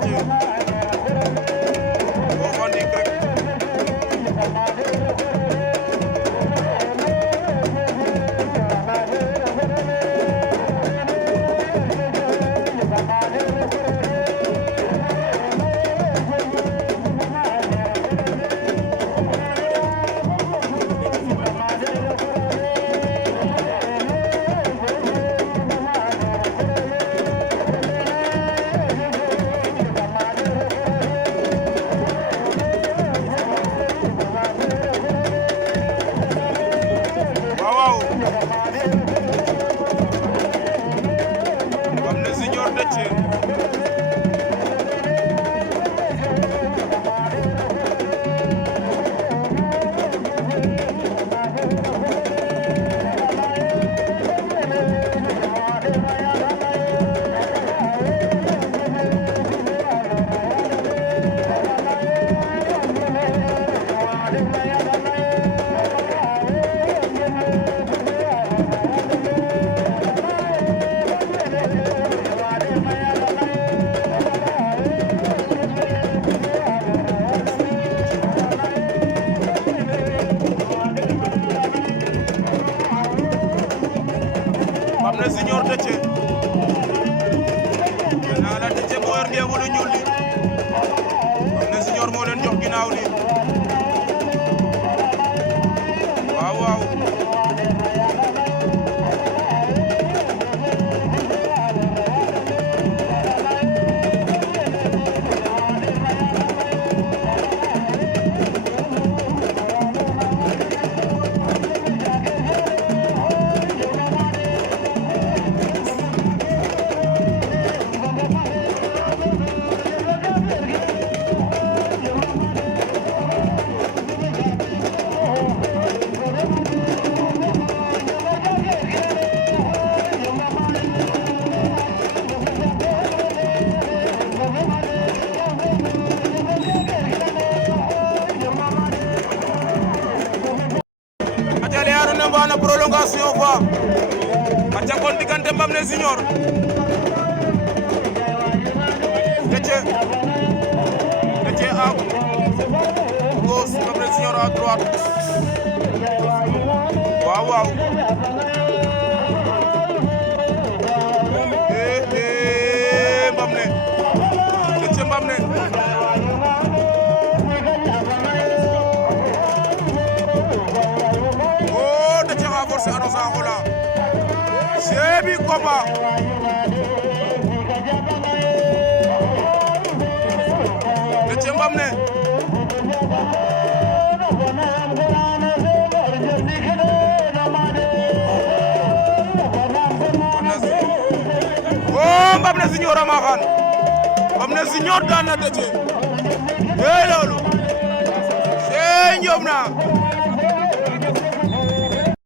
Déthié boo ko ndik rek Bamne Junior Déthié Bamne Junior Déthié naa la Déthié moo yor ngeemu lu ñuul li Bamne Junior moo leen jox ginnaaw li waaw waaw na prolongation fa aca kon diggante Bamne Junior Déthié à gauche Bamne Junior à droite waaw waaw Bamne Déthié Bamne force ano sangola sebi combat Déthié Bamne oh Bamne Junior ama xan Bamne Junior daan na Déthié lolu sey ñom na